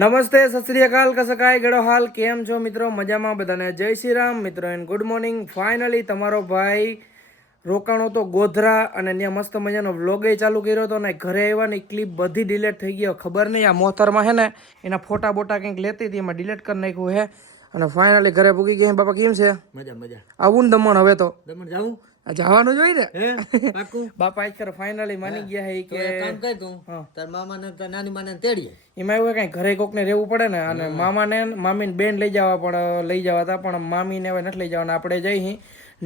નમસ્તે, સત શ્રી અકાલ, કસકાય ગળો હાલ, કેમ છો મિત્રો? મજામાં બધાને જય શ્રી રામ મિત્રો એન્ડ ગુડ મોર્નિંગ. ફાઇનલી તમારો ભાઈ રોકાણો તો ગોધરા અને ત્યાં મસ્ત મજાનો વ્લોગ ચાલુ કર્યો હતો ને ઘરે આવ્યા ને ક્લિપ બધી ડિલીટ થઈ ગયો. ખબર નહીં આ મોહતરમાં છે ને એના ફોટા બોટા કંઈક લેતી હતી એમાં ડિલીટ કરી નાખ્યું છે. અને ફાઇનલી ઘરે પૂગી ગયા. બાપા કેમ છે? મજા મજા. આવું ને દમણ હવે તો દમણ જાવું જવાનું જોઈએ ને પાકું. બાપા આજ ફાઇનલી માની ગયા છે કે કામ કર તું તાર મામા ને તાર નાની માને તેડીએ. એમાં એવું કઈ ઘરે કોક ને રહેવું પડે ને અને મામાને મામીને બેન લઈ જવા પણ લઈ જવા હતા પણ મામીને હવે નથી લઈ જવાના. આપણે જઈ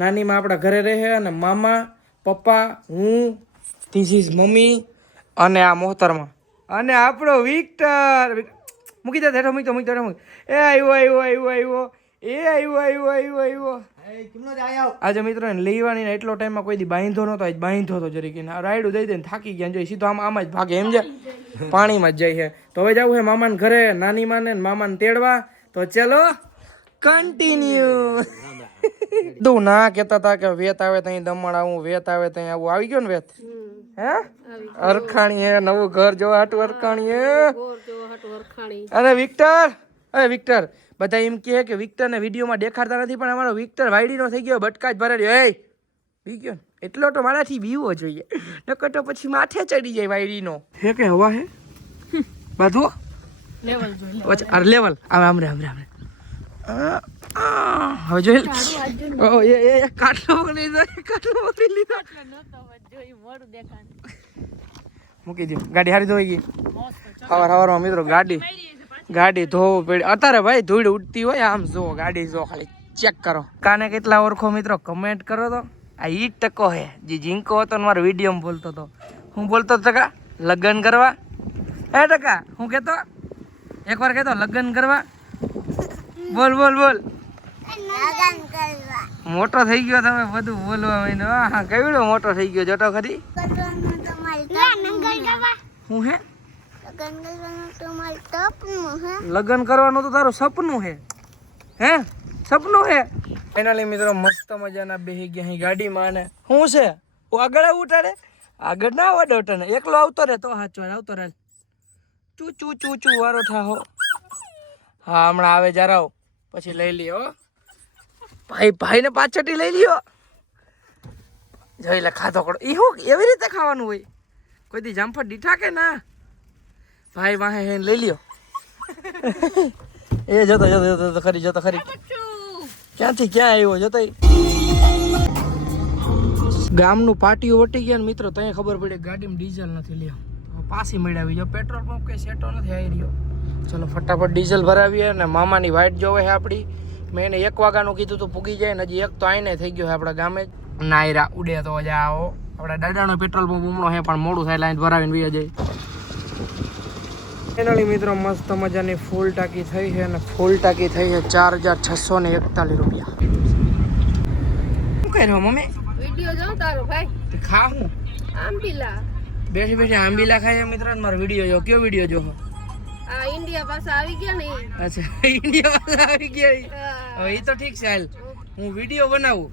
નાનીમાં આપણા ઘરે રહે અને મામા પપ્પા હું ધીસ ઇઝ મમ્મી અને આ મોહતરમાં અને આપણો વિક્ટર મૂકી દે હેઠો મૂકી મૂકી મૂકી એ આવ્યો આજે મિત્રો એને લેવાની એટલો ટાઈમમાં કોઈ દી બાંધો નતો આજ બાંધો હતો જરીક રાયડું દઈ દે ને થાકી ગયા જોઈ સીધો આમ જ ભાગે એમ જાય પાણીમાં જ જાય છે. તો હવે જવું છે મામાને ઘરે નાની માને મામાને તેડવા. તો ચલો કન્ટિન્યુ. દઉં ના કેતા હતા કે વેત આવે ત્યાં દમણ આવું વેત આવે ત્યાં આવું આવી ગયો ને વેત હે અરખાણી હે નવું ઘર જોવા હાટું અરખાણી હે અરે વિક્ટર બધા એમ કહે કે વિક્ટર ને વિડીયોમાં દેખાડતા નથી પણ અમારો વિક્ટર વાયડીનો થઈ ગયો બટકા જ ભરે રહ્યો. બી ગયો એટલો તો મારાથી બીવો જોઈએ નકર તો પછી માથે ચડી જાય વાયડીનો હે કે હવા હે બધું લેવલ જોઈ અરે લેવલ આમ રે હવે જોઈ એ કાટલો બની જાય કાટલો બની લીધો મૂકી દો ગાડી હારી ધોઈ ગઈ સવારમાં મિત્રો ગાડી ધોવું પડી અત્યારે ભાઈ ધૂળ ઉડતી હોય આમ જો ગાડી જો ખાલી ચેક કરો કાને કેટલા ઓળખો મિત્રો કમેન્ટ કરો તો આ ઈ ટકો હે જે જીંકો હતો ને મારો વિડીયો બોલતો હતો હું બોલતો ટકા લગ્ન કરવા એ ટકા હું કેતો એકવાર કેતો લગ્ન કરવા બોલ મોટો થઈ ગયો તમે બધું બોલવા માંડ્યો. હા કેવડો મોટો થઈ ગયો જોતો ખરી હું હે લગ્ન કરવાનું તો તારું સપનું હે સપનું હે. ફાઇનલી મિત્રો મસ્ત મજાના બેહી ગયા ગાડીમાં અને શું છે આગળ આવું ઉઠાડે આગળ ના આવડે ઉઠાડે એકલો આવતો રે તો હાચો આવતો રે ચૂ વારો થાહો. હા હમણાં આવે જરા પછી લઈ લ્યો ભાઈ ને પાછળથી લઈ લ્યો જોઈ લે ખાધો કરો એ શું એવી રીતે ખાવાનું હોય કોઈ દી જામફળ દીઠા કે ના ભાઈ વાહે હે લઈ લ્યો એ જોતો ખરી ક્યાંથી ક્યાં આવ્યો જોતો ગામનું પાટીઓ વટી ગયા ને મિત્રો ત્યાં ખબર પડી ગાડીમાં ડીઝલ નથી લ્યો પાછી મેળવી જો પેટ્રોલ પંપ કઈ સેટો નથી આવી રહ્યો. ચલો ફટાફટ ડીઝલ ભરાવીએ ને મામાની વાઇટ જોવે છે આપણી. મેં એને 1 વાગ્યાનું કીધું તો પૂગી જાય ને હજી 1 તો આઈને થઈ ગયો છે આપણા ગામે જ નાયરા ઉડે તો જાઓ આપણા દાદાનો પેટ્રોલ પંપ ઉમણો છે પણ મોડું થાય લાઈન ભરાવીને વહી જાય. ફાઇનલી મિત્રો મસ્ત મજાની ફૂલ ટાંકી થઈ છે અને ફૂલ ટાંકી થઈ છે 4641 રૂપિયા. શું કર્યો મમ્મી? વિડિયો જો તારો ભાઈ ખા હું આંબીલા બેઠી આંબીલા ખાય મિત્રો મારો વિડીયો જો કયો વિડીયો જો આ ઇન્ડિયા પાસે આવી ગયા ને અચ્છા ઇન્ડિયા પાસે આવી ગયા હવે એ તો ઠીક છે હાલ હું વિડીયો બનાવું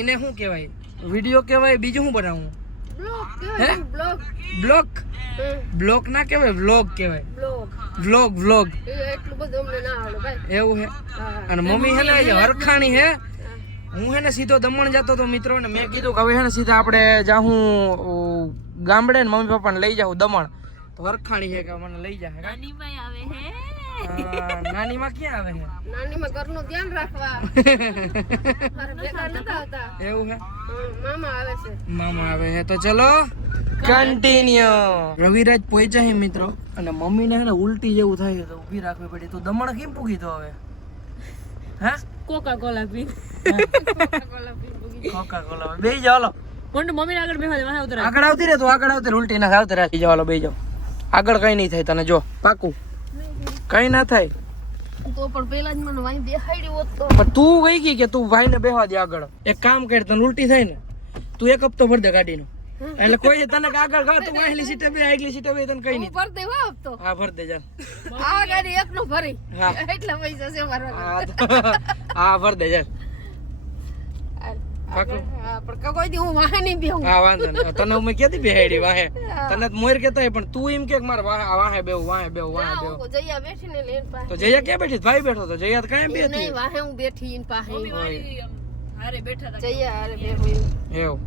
એને શું કહેવાય વિડીયો કહેવાય બીજું શું બનાવું બ્લોગ ના કહેવાય વ્લોગ કહેવાય વ્લોગ એટલું બધું અમને ના આવડે ભાઈ એવું હે અને મમ્મી હે ને હરખાણી હે હું હે ને સીધો દમણ જતો તો મિત્રો ને મેં કીધું કે હવે હે ને સીધા આપણે જાહું ગામડે ને મમ્મી પપ્પાને લઈ જાઉં દમણ તો હરખાણી છે કે મને લઈ જાય નાનીમાં આવે હે નાનીમાં ક્યાં આવે છે નાનીમાં ઘરનું ધ્યાન રાખવા મારે ભેગા નતા આવતા એવું હે મામા આવે છે તો ચલો કન્ટિન્યુ. રવિરાજ પહોંચ્યા છે મિત્રો અને મમ્મીને હે ને ઉલટી જેવું થાય તો ઊભી રાખવી પડી. તો દમણ કેમ પૂગી તો હવે હે કોકા કોલા પી બેહી જાવ હાલો પણ મમ્મી આગળ બેહવા દે આગળ આવતી રે તું આગળ આવતી ઉલટી ના આવતી રાખી જાવ હાલો બેહી જાવ આગળ કઈ નહીં થાય તને જો પાકું કઈ ના થાય તો પણ પેલા જ મને વાઈ બેહાડી હોત તો પણ તું ગઈ ગઈ કે તું ભાઈ ને બેહવા દે આગળ એક કામ કર તને ઉલટી થાય ને તું 1 હપ્તો ભર દે ગાડીનો એટલે કોઈ તને આગળ ગા તું આગલી સીટે બે આગલી સીટે બે તને કઈ નહીં ભર દે હો હપ્તો હા ભર દે ચાલ આ ગાડી એકનો ભરી એટલા પૈસા છે મારા હા ભર દે ચાલ પાકું હા, પણ કોઈ દી હું વાહે નહીં બેહું. હા વાંધો નહીં તને હું ક્યાંથી બેહાડી વાહે તને તો મોર કેતા હોય પણ તું એમ કે મારે વાહે બેવું વાહે બેવું વાહે ના, બેવું હું જયા બેઠી ને લેન પાસે. તો જયા ક્યાં બેઠી ભાઈ બેઠો તો જયા તો કાંઈ બેઠી નહીં, વાહે હું બેઠી ઈન પાસે. હારે બેઠા હતા. જયા હારે બેહું. એવું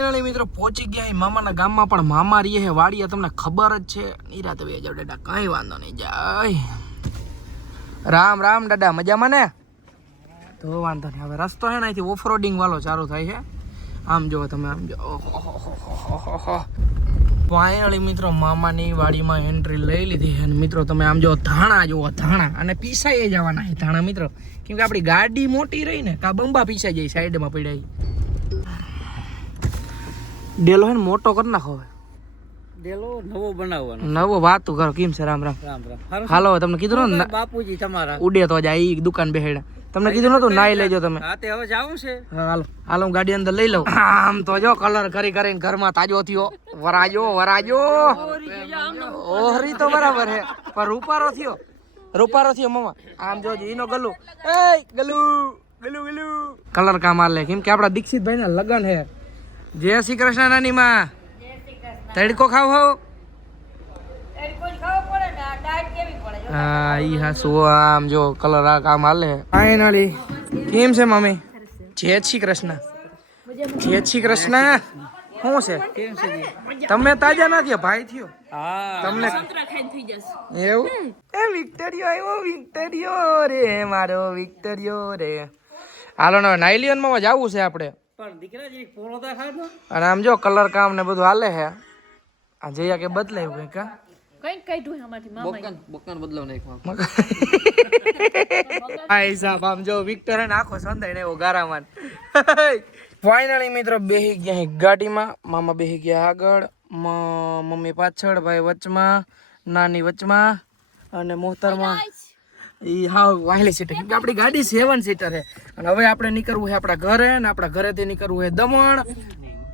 ફાઇનલી મિત્રો પહોંચી ગયા મામાના ગામમાં પણ મામા રીએ હે વાડીએ તમને ખબર જ છે નિરાતે બે જાવ દાદા કઈ વાંધો નહીં જાય રામ રામ દાદા મજામાં ને તો વાંધો નહીં હવે રસ્તો હે ને અહીંથી ઓફરોડિંગ વાળો ચાલુ થાય છે આમ જો તમે આમ જો ફાઇનલી મિત્રો મામાની વાડીમાં એન્ટ્રી લઈ લીધી અને મિત્રો તમે આમ જો ધાણા જુઓ ધાણા અને પીસાઈ જવાના છે ધાણા મિત્રો કેમ કે આપણી ગાડી મોટી રહી ને કા બંબા પીસાઈ જાય સાઈડમાં પડાય ડેલો હે ને મોટો કરી નાખો હવે ડેલો નવો બનાવવાનો. નવો વાતું કરો કેમ છે રામ રામ રામ રામ. હાલો તમને કીધું ને બાપુજી તમારા. ઉડે તો જાય ઈ દુકાન બેહેડા તમને કીધું નતું નાઈ લેજો તમે હા તે હવે જાવું છે. હા, હાલો હાલો હું ગાડી અંદર લઈ લઉં આમ તો જો કલર કરી કરીને ઘરમાં તાજો થયો વરાજો ઓહરી તો બરાબર હે પણ રૂપારો થયો મામા આમ જોજો ઈનો ગલું એ ગલું કલર કામ આલે કેમ કે આપડા દીક્ષિતભાઈ ના લગન હે જય શ્રી કૃષ્ણ નાની માં તડકો ખાવ હો હા ઈ હા શું આમ જો કલર આ કામ હાલે ફાઇનલી કેમ છે મમ્મી જય શ્રી કૃષ્ણ શું છે કેમ છે જી? તમે તાજા ના થયો ભાઈ થયો હા તમને એવું એ વિક્ટોરિયો રે મારો વિક્ટોરિયો રે હાલો ને નાઇલિયન માં જવું છે આપણે પણ દીકરાજી પોળો તો ખાધો. અને આમ જો કલર કામ ને બધું હાલે છે આ જયા કે બદલાયું કઈ કા કંઈક કાઢ્યું એમાંથી મામાએ. બોકન બદલાવ નાખ્યો. ભાઈ સાહેબ આમ જો વિક્ટર ને આખો સંધાય ને એવો ગારામાં ફાઇનલી મિત્રો બેહી ગયા ગાડીમાં મામા બેહી ગયા આગળ મમ્મી પાછળ ભાઈ વચમાં નાની વચમાં અને મોહતરમાં ઈ હાવ વાહેલી સીટર કેમ કે આપણી ગાડી 7 સીટર છે અને હવે આપણે નીકળવું છે આપણા ઘરે ને આપણા ઘરેથી નીકળવું છે દમણ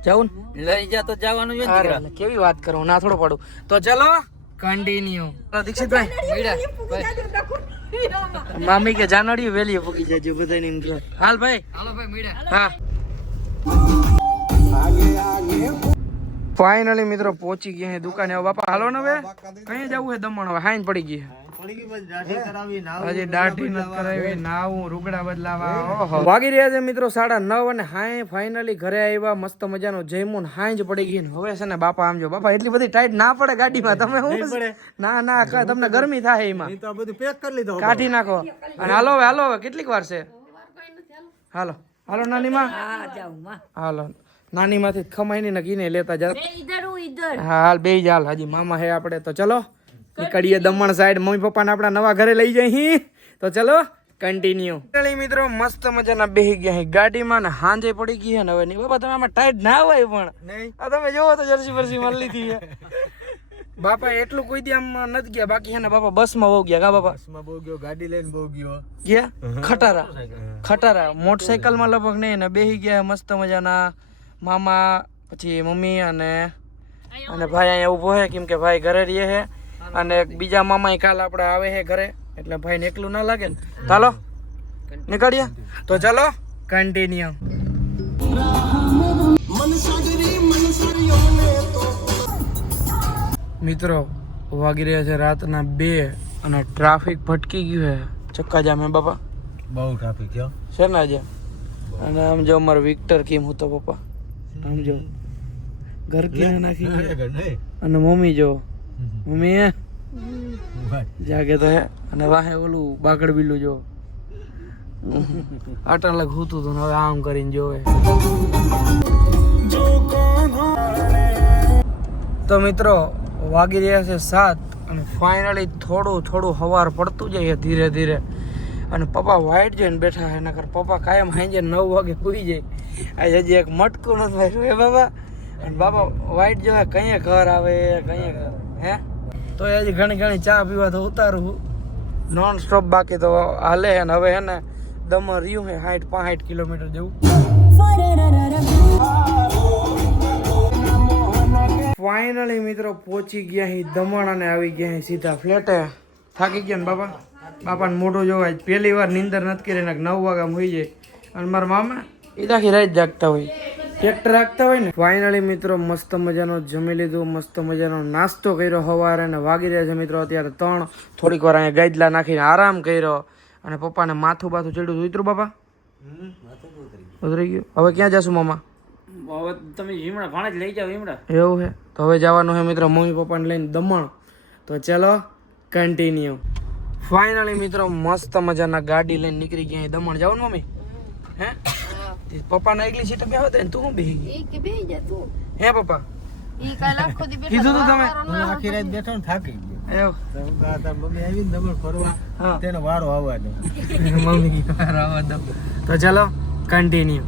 જાઉં લઈ જા તો જવાનું જ અરે કેવી વાત કરું ના થોડું પડું તો ચલો કન્ટિન્યુ દીક્ષિતભાઈ મામી કે જાનડી વેલી પૂકી જજો બધાને એમ કહો હાલ ભાઈ હાલો ભાઈ મળ્યા. હા ફાઇનલી મિત્રો પહોંચી ગયા છે દુકાને હવે બાપા હાલો ને હવે કઈ જવું છે દમણ હવે હાઈન પડી ગઈ હજી દાઢી નથી કરાવી નાવું રૂગડા બદલાવા ઓહો વાગી રહ્યા છે મિત્રો 9:30 અને હાઈ ફાઇનલી ઘરે આવ્યા મસ્ત મજાનો જયમુન હાઈ જ પડી ગઈ ને હવે છે ને બાપા આમ જો બાપા એટલી બધી ટાઈટ ના પડે ગાડીમાં તમે શું ના તમને ગરમી થાય એમાં તો બધું પેક કરી લીધો. કાઢી નાખો અને હાલો હવે કેટલીક વાર છે હાલો નાનીમાં હાલો નાની માંથી ખમાઈ ને કીને લેતા જા હા હાલ બે જ હાલ હજી મામા હે આપણે તો ચલો નીકળીએ દમણ સાઈડ મમ્મી પપ્પાને આપણા નવા ઘરે લઈ જઈ તો ચલો કન્ટિન્યુ મિત્રો મસ્ત મજાના બેહી ગયા ગાડીમાં ને હાંજે પડી ગઈ ને હવે નહીં બાપા તમે આમાં ટાઈટ ના હોય પણ આ તમે જોવો તો જર્સી બરસી મળી લીધી છે બાપા એટલું કોઈ દી આમ નથી ગયા બાકી છે ને બાપા બસમાં બહુ ગયા કા બાપા બસમાં બહુ ગયો, ગાડી લઈને બહુ ગયો. ગયા ખટારા મોટરસાયકલમાં લગભગ નહીં ને બેહી ગયા મસ્ત મજાના મામા પછી મમ્મી અને ભાઈ અહીંયા ઊભો હે કેમ કે ભાઈ ઘરે રહીએ છે અને બીજા મામા કાલ આપણે આવે છે ઘરે એટલે ભાઈ ને એકલું ના લાગે ને ચાલો નીકળીએ તો ચલો કન્ટિન્યુ મિત્રો વાગી રહ્યા છે રાતના 2 અને ટ્રાફિક ભટકી ગયું છે ચક્કા જામે બાપા બહુ ટ્રાફિક છે છે ને આજે અને આમ જો અમારો વિક્ટર કેમ હતો પપ્પા આમ જો ઘર કિને નાખી અને મમ્મી જો મમ્મી જાગે તો હે અને વાહે ઓલું બાકડ બિલ્લું જો આટા લગ હોતું તો હવે આમ કરીને જોવે તો મિત્રો વાગી રહ્યા છે 7 અને ફાઇનલી થોડું હવાર પડતું જાય ધીરે ધીરે અને પપ્પા વાઈટ જઈને બેઠા છે નકર પપ્પા કાયમ હાંજે 9 વાગે પૂરી જાય આજે હજી એક મટકું નથી વાગ્યું હે બાબા અને બાબા વાઈટ જો કઈ ઘર આવે કઈ હે તો હજી ઘણી ચા પીવા તો ઉતારું નોન સ્ટોપ બાકી તો હાલે હે ને હવે હે ને દમણ રહ્યું હે 60-65 કિલોમીટર જેવું ફાઇનલી મિત્રો પહોંચી ગયા હી દમણ અને આવી ગયા હી સીધા ફ્લેટે થાકી ગયા ને બાપાને મોઢું જોવાય પહેલી વાર નીંદર નથી કરી ને 9 વાગ્યા હોઈ જાય અને મારા મામા એ તો આખી રાત જાગતા હોય, ટ્રેક્ટર રાખતા હોય ને. ફાઇનલી મિત્રો મસ્ત મજાનો જમી લીધું, મસ્ત મજાનો નાસ્તો કર્યો સવારે, અને વાગી રહ્યા છે મિત્રો અત્યારે 3. થોડીક વાર અહીંયા ગાદલા નાખીને આરામ કર્યો, અને પપ્પાને માથું બાથું ચડ્યું. ઉતરું બાપા? ઉતરી ગયું. હવે ક્યાં જશું મામા? હવે તમે હીમડા ભાણે જ લઈ જાઓ હીમડા. એવું છે તો હવે જવાનું છે મિત્રો મમ્મી પપ્પાને લઈને દમણ. તો ચલો કન્ટિન્યુ. ફાઇનલી મિત્રો મસ્ત મજાના ગાડી લઈને નીકળી ગયા દમણ. જવાનું મમ્મી? હે પપ્પાને એકલી સીટ બેહો દે, તું બેહી ગઈ? ઈ કે બેહી જા તું. હે પપ્પા ઈ કાલ આખો દી બેઠા કીધું તું તમે? હું આખી રાત બેઠો ને થાકી ગયો. એવું તો હું કહા તાર મમ્મી આવીને દમણ ફરવા, હા. તેનો વારો આવવા દો. મમ્મી કી વાર આવવા દો. તો ચલો કન્ટિન્યુ.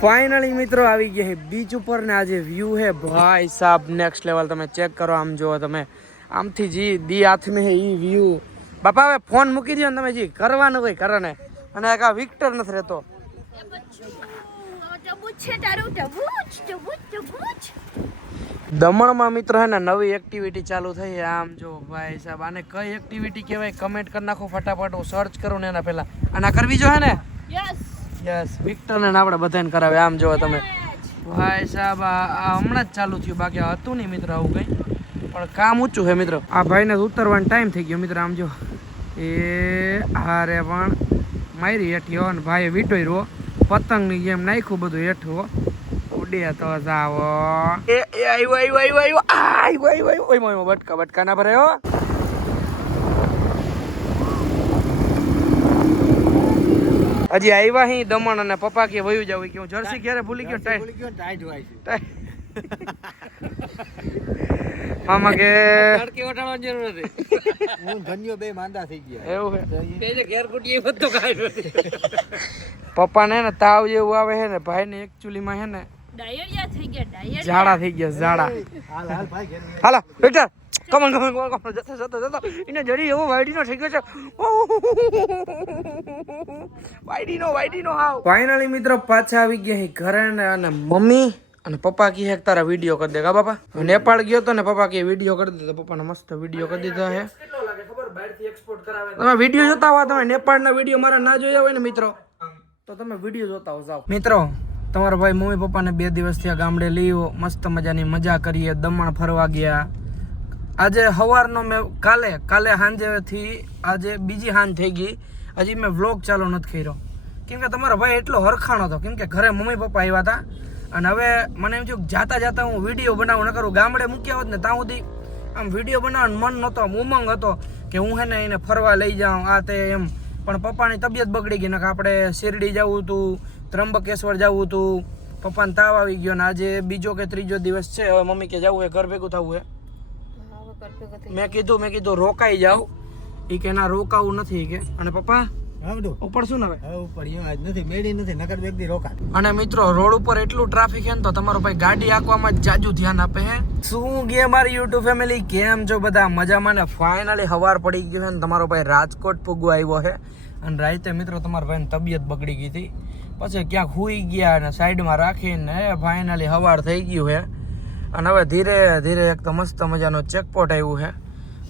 ફાઇનલી મિત્રો આવી ગયા છે બીચ ઉપર, ને આજે વ્યૂ હે ભાઈ સાહેબ નેક્સ્ટ લેવલ. તમે ચેક કરો, આમ જુઓ તમે, આમથી જી દી હાથમાં હે ઈ વ્યૂ. બાપા હવે ફોન મૂકી દો ને તમે, જી કરવાનું કોઈ કરે ને. અને એક આ વિક્ટર નથી રહેતો. દમણમાં મિત્રો હે ને નવી એક્ટિવિટી ચાલુ થઈ છે. આમ જો ભાઈ સાહેબ, આને કઈ એક્ટિવિટી કહેવાય કમેન્ટ કરી નાખો ફટાફટ, હું સર્ચ કરું ને એના પહેલા. અને આ કરવી જો હે ને? યસ યસ, વિક્ટર ને આપણે બધાને કરાવે. આમ જો તમે ભાઈ સાહેબ, આ હમણાં જ ચાલુ થયું, બાકી આ હતું નહીં મિત્રો આવું કંઈ, પણ કામ ઊંચું છે મિત્રો. આ ભાઈને ઉતરવાનો ટાઈમ થઈ ગયો મિત્રો. આમ જો એ હારે પણ મારી હેઠી હો, ને ભાઈ વીટોઈ રહો પતંગની જેમ નાખ્યું બધું હેઠું. ઉડે તો જાવો. એ આવ્યો બટકા બટકા ના ભરે હો. હજી આવ્યા હી દમણ, અને પપ્પા કે વયું જાવ કે હું જર્સી ક્યારે ભૂલી ગયો. ભૂલી ગયો ને ટાઈટ હોય છે. મામા કે તડકે ઓટાડવાની જરૂર નથી. હું ધન્યો બે માંદા થઈ ગયા. એવું છે. તે જે ઘેર કુટી એ બધું કાઢ્યું નથી. પપ્પા ને તાવ જેવું આવે છે ને, ભાઈ ને એકચ્યુઅલી માં છે ને ડાયરિયા થઈ ગયા ડાયરિયા. ઝાડા થઈ ગયા, ઝાડા. હાલ હાલ ભાઈ ઘેર. હાલો વિક્ટર, કમન જતો એને જરી એવો વાઈડીનો થઈ ગયો છે. વાઈડીનો હાવ. ફાઇનલી મિત્રો પાછા આવી ગયા છે ઘરે, અને મમ્મી અને પપ્પા કહે તારા વિડીયો કરી દે. કા બાપા? હું નેપાળ ગયો તો ને, પપ્પા કે વિડીયો કરી દે, તો પપ્પાને મસ્ત વિડીયો કરી દીધો છે. તમે વિડીયો જોતા હો, તમે નેપાળના વિડીયો મારા ના જોયા હોય ને મિત્રો, તો તમે વિડીયો જોતા હો. જાઓ મિત્રો, તમારા ભાઈ મમ્મી પપ્પાને 2 દિવસ થયા ગામડે લીધો, મસ્ત મજાની મજા કરીએ, દમણ ફરવા ગયા. આજે સવારનો મેં કાલે સાંજેથી આજે બીજી સાંજ થઈ ગઈ, હજી મેં વ્લોગ ચાલુ નથી કર્યો, કેમ કે તમારો ભાઈ એટલો હરખાણો હતો, કેમ કે ઘરે મમ્મી પપ્પા આવ્યા હતા. અને હવે મને એમ થયું જાતા હું વિડીયો બનાવું, ન કરું. ગામડે મૂક્યા હોત ને ત્યાં સુધી આમ વિડીયો બનાવવાનું મન નહોતો, આમ ઉમંગ હતો કે હું હે ને એને ફરવા લઈ જાઉં આ તે એમ. પણ પપ્પાની તબિયત બગડી ગઈ ને, કે આપણે શિરડી જવું હતું, ત્રંબકેશ્વર જવું હતું, પપ્પાને તાવ આવી ગયો, ને આજે બીજો કે ત્રીજો દિવસ છે. હવે મમ્મી કે જવું હે, ઘર ભેગું થવું હે. મેં કીધું રોકાઈ જાવ. એ કે ના રોકાવું નથી કે. અને પપ્પા ઉપર શું ને હવે ઉપર આજ નથી, મેડી નથી, નકર વ્યક્તિ રોકા. અને મિત્રો રોડ ઉપર એટલું ટ્રાફિક છે ને, તો તમારો ભાઈ ગાડી આંકવામાં જ જાજુ ધ્યાન આપે હે. શું કે મારી યુટ્યુબ ફેમિલી કેમ છો બધા મજામાં ને? ફાઇનલી સવાર પડી ગયું છે ને, તમારો ભાઈ રાજકોટ પૂગવા આવ્યો છે. અને રાતે મિત્રો તમારા ભાઈની તબિયત બગડી ગઈ હતી, પછી ક્યાંક હુઈ ગયા અને સાઈડમાં રાખીને ફાઇનલી સવાર થઈ ગયું છે. અને હવે ધીરે ધીરે એક તો મસ્ત મજાનો ચેકપોટ આવ્યું છે,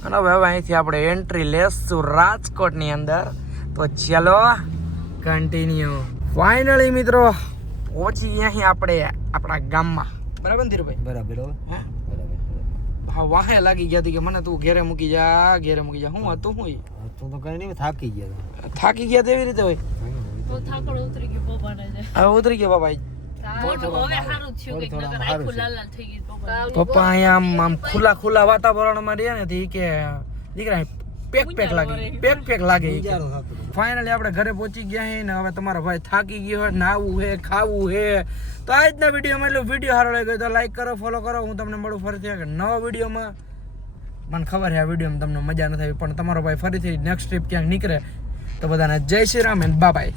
અને હવે અહીંથી આપણે એન્ટ્રી લેશું રાજકોટની અંદર. તો ચાલો કન્ટિન્યુ. ફાઇનલી મિત્રો પહોંચી ગયા આપણે આપણા ગામમાં. બરાબર ને ધીરુભાઈ? બરાબર હો. હા બરાબર. હા, વાહે લાગી ગયા હતી કે મને તું ઘેરે મૂકી જા. હું હતું હું તો કઈ નહીં, થાકી ગયા. થાકી ગયા તેવી રીતે હોય. તો થાકડો ઉતરી ગયો પપ્પાને જે. હવે ઉતરી ગયા બાબા. હવે સારું થયું કે નકર આખું લાલ લાલ થઈ ગયું પપ્પા. પપ્પા અહીંયા આમ ખુલ્લા વાતાવરણમાં રહ્યા ને, કે દીકરા પેક લાગે. ફાઇનલી આપણે ઘરે પહોંચી ગયા હે ને. હવે તમારા ભાઈ થાકી ગયો હોય, નાવું હે, ખાવું હે. તો આજના વિડીયોમાં એટલું વિડીયો સારો લાગ્યો તો લાઈક કરો, ફોલો કરો. હું તમને મળું ફરીથી નવા વિડીયોમાં. મને ખબર છે આ વિડીયોમાં તમને મજા નથી આવી, પણ તમારો ભાઈ ફરીથી નેક્સ્ટ ટ્રીપ ક્યાંક નીકળે તો બધાને જય શ્રી રામ એન્ડ બાય.